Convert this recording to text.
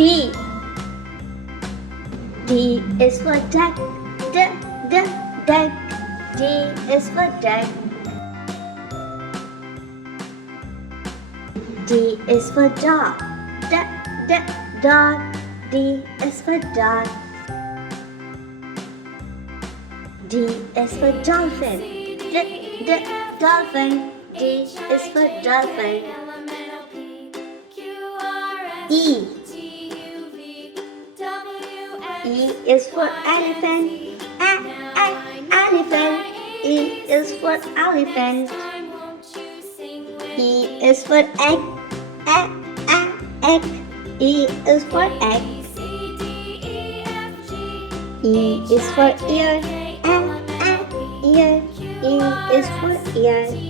D. D is for duck. Duck. D is for duck. D is for dog. Dog. D is for dog. D is for dolphin. Dolphin. D is for dolphin. E. E is for elephant. Elephant. E is for elephant. E is for egg. Egg. E is for egg. E is for ear. Ear. E is for ear.